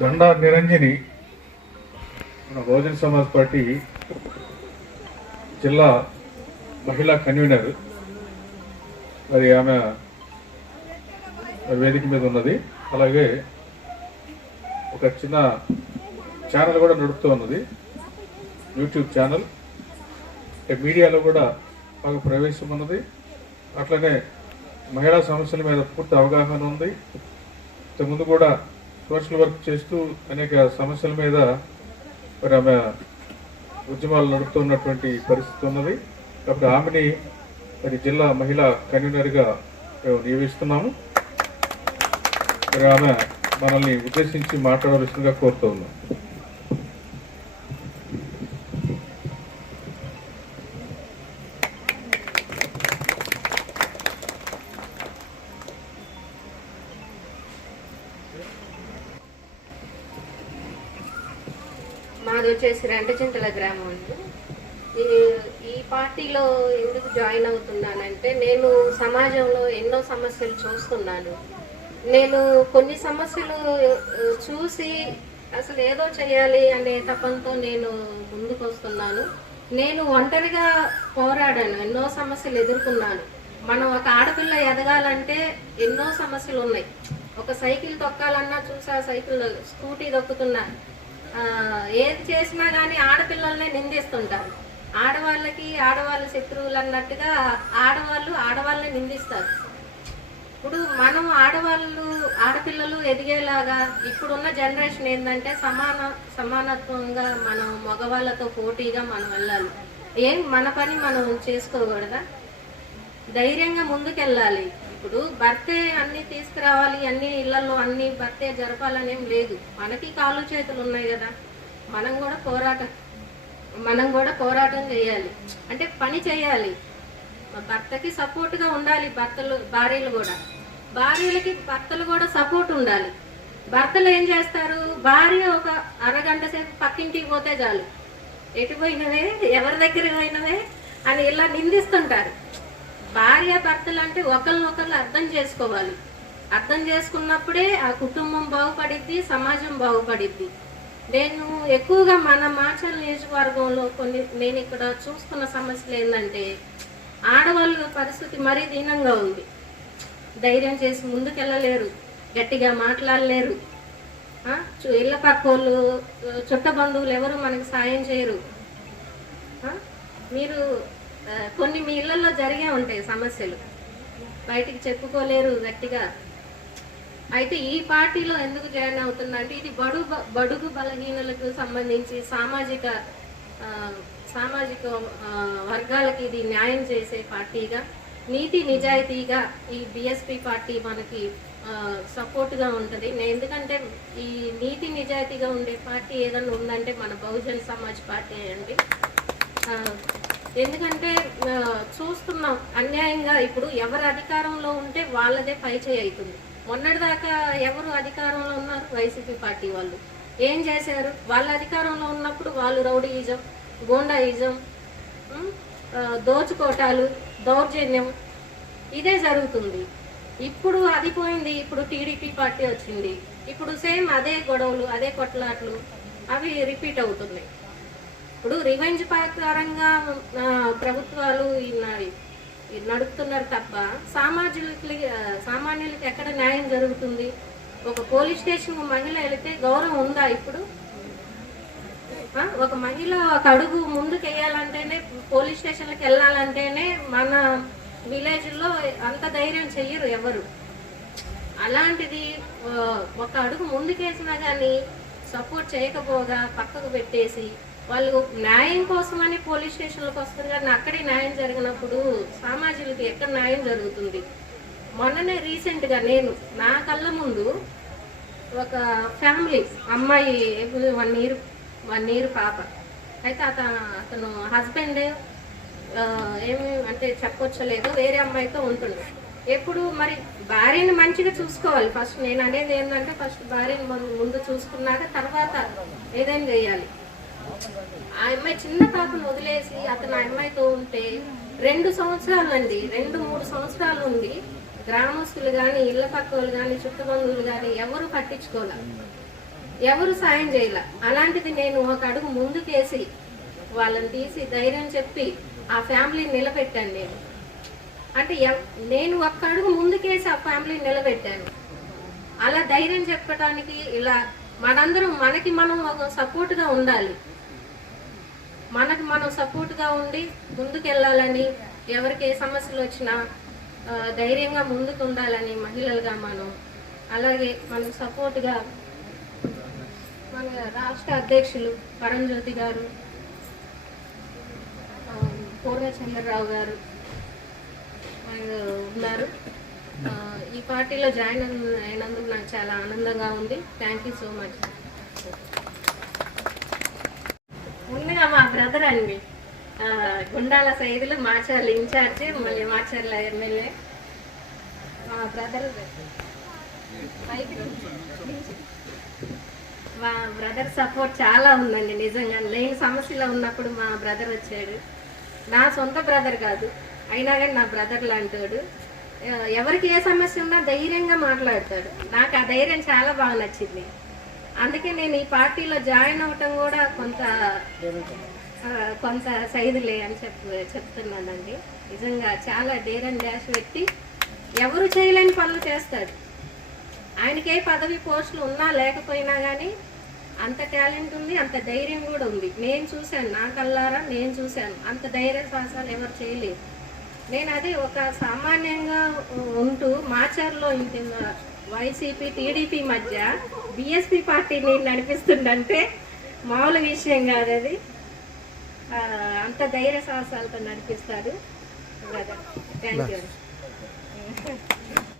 దండా నిరంజని మన బహుజన సమాజ్ పార్టీ జిల్లా మహిళా కన్వీనర్. మరి ఆమె వేదిక మీద ఉన్నది. అలాగే ఒక చిన్న ఛానల్ కూడా నడుపుతూ ఉన్నది, యూట్యూబ్ ఛానల్. మీడియాలో కూడా బాగా ప్రవేశం ఉన్నది. అట్లనే మహిళా సమస్యల మీద పూర్తి అవగాహన ఉంది. ఇంతకుముందు కూడా సోషల్ వర్క్ చేస్తూ అనేక సమస్యల మీద మరి ఆమె ఉద్యమాలు నడుపుతున్నటువంటి పరిస్థితి ఉన్నది. కాబట్టి ఆమెని మరి జిల్లా మహిళా కన్వీనర్గా మేము నియమిస్తున్నాము. మరి ఆమె మనల్ని ఉద్దేశించి మాట్లాడవలసిందిగా కోరుతూ ఉన్నాం. మాది వచ్చేసి రెంటచింతల గ్రామం అండి. ఈ పార్టీలో ఎందుకు జాయిన్ అవుతున్నానంటే, నేను సమాజంలో ఎన్నో సమస్యలు చూస్తున్నాను. నేను కొన్ని సమస్యలు చూసి అసలు ఏదో చేయాలి అనే తపంతో నేను ముందుకు వస్తున్నాను. నేను ఒంటరిగా పోరాడాను, ఎన్నో సమస్యలు ఎదుర్కొన్నాను. మనం ఒక ఆడపిల్ల ఎదగాలంటే ఎన్నో సమస్యలు ఉన్నాయి. ఒక సైకిల్ తొక్కాలన్నా చూసా, సైకిల్ స్కూటీ తొక్కుతున్నా, ఏది చేసినా కానీ ఆడపిల్లల్నే నిందిస్తుంటారు. ఆడవాళ్ళ శత్రువులు అన్నట్టుగా ఆడవాళ్ళని నిందిస్తారు. ఇప్పుడు మనం ఆడపిల్లలు ఎదిగేలాగా ఇప్పుడున్న జనరేషన్ ఏంటంటే సమానత్వంగా మనం మగవాళ్ళతో పోటీగా మనం వెళ్ళాలి. మన పని మనం చేసుకోకూడదా? ధైర్యంగా ముందుకెళ్ళాలి. ఇప్పుడు భర్తే అన్ని తీసుకురావాలి, అన్ని ఇళ్లలో అన్ని భర్తే జరపాలనేం లేదు. మనకి కాళ్ళు చేతులు ఉన్నాయి కదా, మనం కూడా పోరాటం చేయాలి. అంటే పని చేయాలి. భర్తకి సపోర్ట్గా ఉండాలి. భార్యలకి భర్తలు కూడా సపోర్ట్ ఉండాలి. భర్తలు ఏం చేస్తారు, భార్య ఒక అరగంట సేపు పక్కింటికి పోతే చాలు, ఎటు పోయినవే, ఎవరి దగ్గర పోయినవే అని ఇలా నిందిస్తుంటారు. భార్య భర్తలు అంటే ఒకరినొకరు అర్థం చేసుకోవాలి. అర్థం చేసుకున్నప్పుడే ఆ కుటుంబం బాగుపడిద్ది, సమాజం బాగుపడిద్ది. నేను ఎక్కువగా మన మాచల్ నియోజకవర్గంలో నేను ఇక్కడ చూస్తున్న సమస్యలు ఏంటంటే, ఆడవాళ్ళ పరిస్థితి మరీ దీనంగా ఉంది. ధైర్యం చేసి ముందుకెళ్ళలేరు, గట్టిగా మాట్లాడలేరు. ఇళ్ళ పక్కోళ్ళు, చుట్ట బంధువులు ఎవరు మనకు సాయం చేయరు. మీరు కొన్ని మీ ఇళ్లలో జరిగే ఉంటాయి సమస్యలు, బయటికి చెప్పుకోలేరు గట్టిగా. అయితే ఈ పార్టీలో ఎందుకు జాయిన్ అవుతున్నా అంటే, ఇది బడుగు బలహీనులకు సంబంధించి సామాజిక వర్గాలకి ఇది న్యాయం చేసే పార్టీగా, నీతి నిజాయితీగా ఈ బిఎస్పి పార్టీ మనకి సపోర్ట్గా ఉంటుంది. ఎందుకంటే ఈ నీతి నిజాయితీగా ఉండే పార్టీ ఏదైనా ఉందంటే మన బహుజన్ సమాజ్ పార్టీ అండి. ఎందుకంటే చూస్తున్నాం అన్యాయంగా, ఇప్పుడు ఎవరు అధికారంలో ఉంటే వాళ్ళదే పైచేయి అవుతుంది. మొన్నటిదాకా ఎవరు అధికారంలో ఉన్నారు, వైసీపీ పార్టీ వాళ్ళు ఏం చేశారు, వాళ్ళ అధికారంలో ఉన్నప్పుడు వాళ్ళు రౌడీయిజం, గూండాయిజం, దోచుకోటాలు, దౌర్జన్యం ఇదే జరుగుతుంది. ఇప్పుడు అది పోయింది, ఇప్పుడు టీడీపీ పార్టీ వచ్చింది. ఇప్పుడు సేమ్ అదే గొడవలు, అదే కొట్లాట్లు అవి రిపీట్ అవుతున్నాయి. ఇప్పుడు రివెంజ్ ప్రకారంగా ప్రభుత్వాలు నడుపుతున్నారు తప్ప సామాన్యులకి ఎక్కడ న్యాయం జరుగుతుంది? ఒక పోలీస్ స్టేషన్ మహిళ వెళితే గౌరవం ఉందా? ఇప్పుడు ఒక మహిళ ఒక అడుగు ముందుకు వేయాలంటేనే, పోలీస్ స్టేషన్లకు వెళ్ళాలంటేనే మన విలేజ్లో అంత ధైర్యం చెయ్యరు ఎవరు. అలాంటిది ఒక అడుగు ముందుకేసినా కానీ సపోర్ట్ చేయకపోగా పక్కకు పెట్టేసి వాళ్ళు న్యాయం కోసమని పోలీస్ స్టేషన్లకు వస్తారు, కానీ అక్కడే న్యాయం జరిగినప్పుడు సామాజికులకి ఎక్కడ న్యాయం జరుగుతుంది? మొన్ననే రీసెంట్గా నేను నా కళ్ళ ముందు ఒక ఫ్యామిలీ అమ్మాయి 1 year పాప, అయితే అతను హస్బెండ్ ఏమి అంటే చెప్పొచ్చలేదు, వేరే అమ్మాయితో ఉంటుండే. ఎప్పుడు మరి భార్యని మంచిగా చూసుకోవాలి. ఫస్ట్ నేను అనేది ఏంటంటే, ఫస్ట్ భార్యని ముందు చూసుకున్నాక తర్వాత ఏదైనా చేయాలి. ఆ అమ్మాయి చిన్న పాపను వదిలేసి అతను ఆ అమ్మాయితో ఉంటే 2 సంవత్సరాలు అండి, 2-3 సంవత్సరాలు ఉంది. గ్రామస్తులు కానీ ఇళ్ళ పక్క వాళ్ళు కానీ చుట్టుబంధువులు కానీ ఎవరు పట్టించుకోలే, ఎవరు సాయం చేయలే. అలాంటిది నేను ఒక అడుగు ముందుకేసి వాళ్ళని తీసి ధైర్యం చెప్పి ఆ ఫ్యామిలీని నిలబెట్టాను. అంటే నేను ఒక్క అడుగు ముందుకేసి ఆ ఫ్యామిలీని నిలబెట్టాను. అలా ధైర్యం చెప్పడానికి ఇలా మనందరం మనకి మనం ఒక సపోర్ట్గా ఉండాలి. మనకి మనం సపోర్ట్గా ఉండి ముందుకెళ్ళాలని, ఎవరికి ఏ సమస్యలు వచ్చినా ధైర్యంగా ముందుకు ఉండాలని మహిళలుగా మనం, అలాగే మనకు సపోర్ట్గా మన రాష్ట్ర అధ్యక్షులు పరంజ్యోతి గారు, పూర్ణచంద్రరావు గారు ఉన్నారు. ఈ పార్టీలో జాయిన్ అయినందుకు నాకు చాలా ఆనందంగా ఉంది. Thank you so much. ముందుగా మా బ్రదర్ అండి, గుండాల సైదులు మాచర్ల ఇన్ఛార్జ్, మళ్ళీ మాచర్ల ఎమ్మెల్యే మా బ్రదర్. మా బ్రదర్ సపోర్ట్ చాలా ఉందండి. నిజంగా నేను సమస్యలో ఉన్నప్పుడు మా బ్రదర్ వచ్చాడు. నా సొంత బ్రదర్ కాదు, అయినా కానీ నా బ్రదర్ లాంటాడు. ఎవరికి ఏ సమస్య ఉన్నా ధైర్యంగా మాట్లాడతాడు. నాకు ఆ ధైర్యం చాలా బాగా నచ్చింది. అందుకే నేను ఈ పార్టీలో జాయిన్ అవటం కూడా కొంత సైదులే అని చెప్తున్నానండి. నిజంగా చాలా డేర్ అండ్ డాష్ వ్యక్తి, ఎవరు చేయలేని పనులు చేస్తాడు. ఆయనకే పదవి పోస్టులు ఉన్నా లేకపోయినా కానీ అంత టాలెంట్ ఉంది, అంత ధైర్యం కూడా ఉంది. నేను చూశాను, నా కళ్ళారా నేను చూశాను. అంత ధైర్య సాహసాలు ఎవరు చేయలేదు. నేను అదే ఒక సామాన్యంగా ఉంటూ మాచర్లో వైసీపీ టీడీపీ మధ్య బీఎస్పీ పార్టీని నడిపిస్తుందంటే మామూలు విషయం కాదు అది. అంత ధైర్య సాహసాలతో నడిపిస్తాడు బ్రదర్. Thank you.